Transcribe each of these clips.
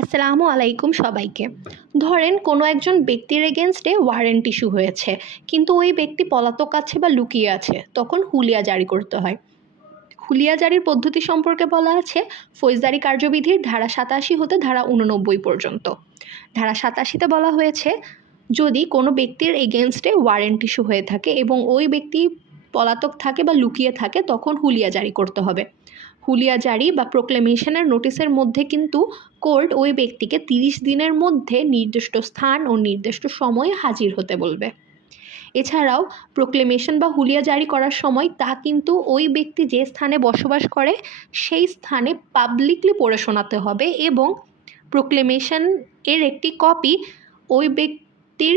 আসসালামু আলাইকুম সবাইকে। ধরেন কোনো একজন ব্যক্তির এগেনস্টে ওয়ারেন্ট ইস্যু হয়েছে, কিন্তু ওই ব্যক্তি পলাতক আছে বা লুকিয়ে আছে, তখন হুলিয়া জারি করতে হয়। হুলিয়া জারির পদ্ধতি সম্পর্কে বলা আছে, ফৌজদারি কার্যবিধির ধারা সাতাশি হতে ধারা উননব্বই পর্যন্ত। ধারা সাতাশিতে বলা হয়েছে, যদি কোনো ব্যক্তির এগেনস্টে ওয়ারেন্ট ইস্যু হয়ে থাকে এবং ওই ব্যক্তি পলাতক থাকে বা লুকিয়ে থাকে, তখন হুলিয়া জারি করতে হবে। হুলিয়া জারি বা প্রোক্লেমেশনের নোটিশের মধ্যে কিন্তু কোর্ট ওই ব্যক্তিকে তিরিশ দিনের মধ্যে নির্দিষ্ট স্থান ও নির্দিষ্ট সময়ে হাজির হতে বলবে। এছাড়াও প্রোক্লেমেশন বা হুলিয়া জারি করার সময় তা কিন্তু ওই ব্যক্তি যে স্থানে বসবাস করে, সেই স্থানে পাবলিকলি পড়ে শোনাতে হবে এবং প্রোক্লেমেশন এর একটি কপি ওই ব্যক্তির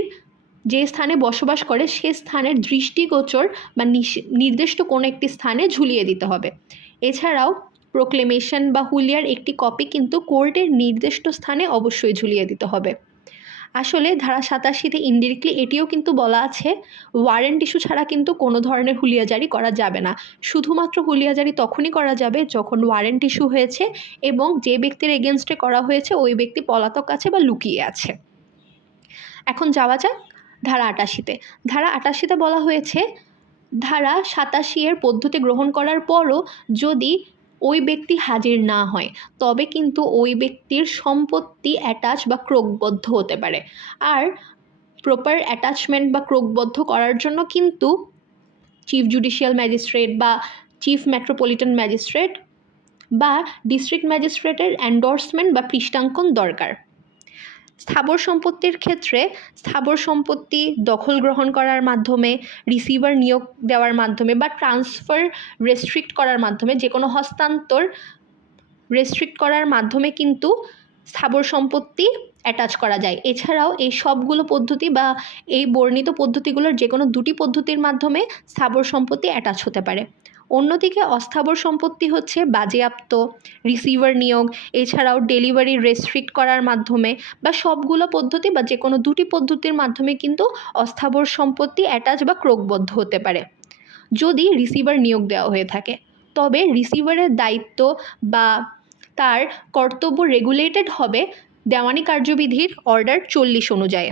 যে স্থানে বসবাস করে, সে স্থানের দৃষ্টিগোচর বা নির্দিষ্ট কোনো একটি স্থানে ঝুলিয়ে দিতে হবে। এছাড়াও প্রোক্লেমেশন বা হুলিয়ার একটি কপি কিন্তু কোর্টের নির্দিষ্ট স্থানে অবশ্যই ঝুলিয়ে দিতে হবে। আসলে ধারা সাতাশিতে ইনডিরেক্টলি এটিও কিন্তু বলা আছে ওয়ারেন্ট ইস্যু ছাড়া কিন্তু কোনো ধরনের হুলিয়া জারি করা যাবে না। শুধুমাত্র হুলিয়া জারি তখনই করা যাবে যখন ওয়ারেন্ট ইস্যু হয়েছে এবং যে ব্যক্তির এগেনস্টে করা হয়েছে ওই ব্যক্তি পলাতক আছে বা লুকিয়ে আছে। এখন যাওয়া যাক ধারা আটাশিতে। ধারা আটাশিতে বলা হয়েছে ধারা সাতাশি এর পদ্ধতি গ্রহণ করার পরও যদি ওই ব্যক্তি হাজির না হয়, তবে কিন্তু ওই ব্যক্তির সম্পত্তি অ্যাটাচ বা ক্রোকবদ্ধ হতে পারে। আর প্রপার অ্যাটাচমেন্ট বা ক্রোকবদ্ধ করার জন্য কিন্তু চিফ জুডিশিয়াল ম্যাজিস্ট্রেট বা চিফ মেট্রোপলিটন ম্যাজিস্ট্রেট বা ডিস্ট্রিক্ট ম্যাজিস্ট্রেটের অ্যান্ডোর্সমেন্ট বা পৃষ্ঠাঙ্কন দরকার। স্থাবর সম্পত্তির ক্ষেত্রে স্থাবর সম্পত্তি দখল গ্রহণ করার মাধ্যমে রিসিভার নিয়োগ দেওয়ার মাধ্যমে বা ট্রান্সফার রেস্ট্রিক্ট করার মাধ্যমে, যে কোনো হস্তান্তর রেস্ট্রিক্ট করার মাধ্যমে কিন্তু স্থাবর সম্পত্তি অ্যাটাচ করা যায়। এছাড়াও এই সবগুলো পদ্ধতি বা এই বর্ণিত পদ্ধতিগুলোর যে কোনো দুটি পদ্ধতির মাধ্যমে স্থাবর সম্পত্তি অ্যাটাচ হতে পারে। অন্যদিকে অস্থাবর সম্পত্তি হচ্ছে বাজেয়াপ্ত রিসিভার নিয়োগ, এছাড়াও ডেলিভারি রেস্ট্রিক্ট করার মাধ্যমে বা সবগুলো পদ্ধতি বা যে কোনো দুটি পদ্ধতির মাধ্যমে কিন্তু অস্থাবর সম্পত্তি অ্যাটাচ বা ক্রোকবদ্ধ হতে পারে। যদি রিসিভার নিয়োগ দেওয়া হয়ে থাকে, তবে রিসিভারের দায়িত্ব বা তার কর্তব্য রেগুলেটেড হবে দেওয়ানি কার্যবিধির অর্ডার চল্লিশ অনুযায়ী।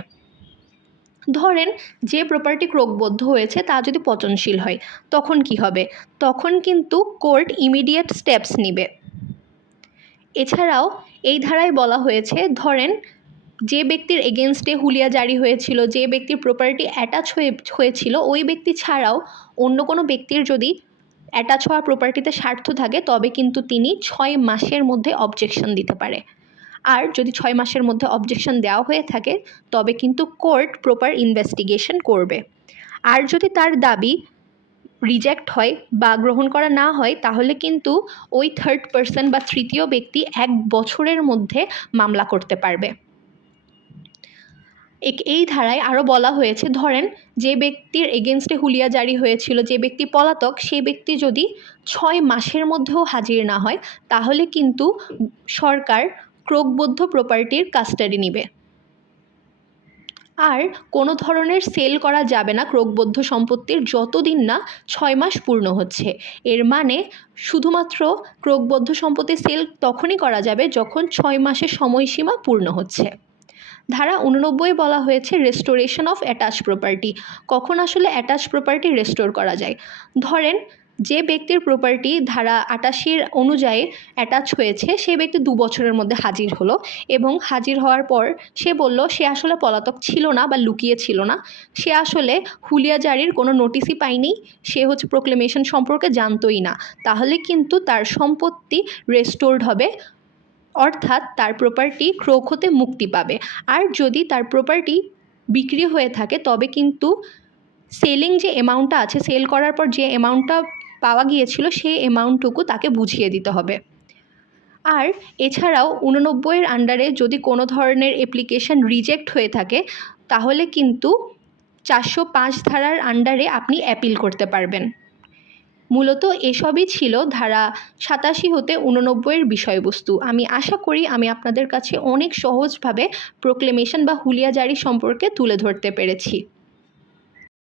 ধরেন যে প্রপার্টি ক্রোকবদ্ধ হয়েছে তা যদি পচনশীল হয়, তখন কি হবে? তখন কিন্তু কোর্ট ইমিডিয়েট স্টেপস নেবে। এছাড়াও এই ধারায় বলা হয়েছে, ধরেন যে ব্যক্তির এগেনস্টে হুলিয়া জারি হয়েছিল, যে ব্যক্তির প্রপার্টি অ্যাটাচ হয়ে, হয়েছিল, ওই ব্যক্তি ছাড়াও অন্য কোনো ব্যক্তির যদি অ্যাটাচ হওয়া প্রপার্টিতে স্বার্থ থাকে, তবে কিন্তু তিনি ছয় মাসের মধ্যে অবজেকশন দিতে পারে। আর যদি ছয় মাসের মধ্যে অবজেকশন দেওয়া হয়ে থাকে, তবে কিন্তু কোর্ট প্রপার ইনভেস্টিগেশন করবে। আর যদি তার দাবি রিজেক্ট হয় বা গ্রহণ করা না হয়, তাহলে কিন্তু ওই থার্ড পার্সন বা তৃতীয় ব্যক্তি এক বছরের মধ্যে মামলা করতে পারবে। এক- এই ধারায় আরও বলা হয়েছে, ধরেন যে ব্যক্তির এগেনস্টে হুলিয়া জারি হয়েছিল, যে ব্যক্তি পলাতক সেই ব্যক্তি যদি ছয় মাসের মধ্যেও হাজির না হয়, তাহলে কিন্তু সরকার ক্রোকবদ্ধ প্রপার্টির কাস্টাডি নেবে। আর কোনো ধরনের সেল করা যাবে না ক্রোকবদ্ধ সম্পত্তির যতদিন না ছয় মাস পূর্ণ হচ্ছে। এর মানে শুধুমাত্র ক্রোকবদ্ধ সম্পত্তি সেল তখনই করা যাবে যখন ছয় মাসের সময়সীমা পূর্ণ হচ্ছে। ধারা উননব্বই বলা হয়েছে রেস্টোরেশন অফ অ্যাটাচ প্রপার্টি কখন আসলে অ্যাটাচ প্রপার্টি রেস্টোর করা যায়? ধরেন যে ব্যক্তির প্রপার্টি ধারা আটাশির অনুযায়ী অ্যাটাচ হয়েছে, সে ব্যক্তি দু বছরের মধ্যে হাজির হলো এবং হাজির হওয়ার পর সে বলল, সে আসলে পলাতক ছিল না বা লুকিয়ে ছিল না। সে আসলে হুলিয়া জারির কোনো নোটিশই পায়নি, সে হচ্ছে প্রোক্লেমেশন সম্পর্কে জানতই না। তাহলে কিন্তু তার সম্পত্তি রেস্টোর্ড হবে, অর্থাৎ তার প্রপার্টি ক্রোক হতে মুক্তি পাবে। আর যদি তার প্রপার্টি বিক্রি হয়ে থাকে, তবে কিন্তু সেলিং যে অ্যামাউন্টটা আছে সেল করার পর যে অ্যামাউন্টটা পাওয়া গিয়েছিল সেই অ্যামাউন্টটুকু তাকে বুঝিয়ে দিতে হবে। আর এছাড়াও উননব্বইয়ের আন্ডারে যদি কোনো ধরনের অ্যাপ্লিকেশন রিজেক্ট হয়ে থাকে, তাহলে কিন্তু চারশো পাঁচ ধারার আন্ডারে আপনি অ্যাপিল করতে পারবেন। মূলত এসবই ছিল ধারা সাতাশি হতে উননব্বইয়ের বিষয়বস্তু। আমি আশা করি আমি আপনাদের কাছে অনেক সহজভাবে প্রোক্লেমেশন বা হুলিয়া জারি সম্পর্কে তুলে ধরতে পেরেছি।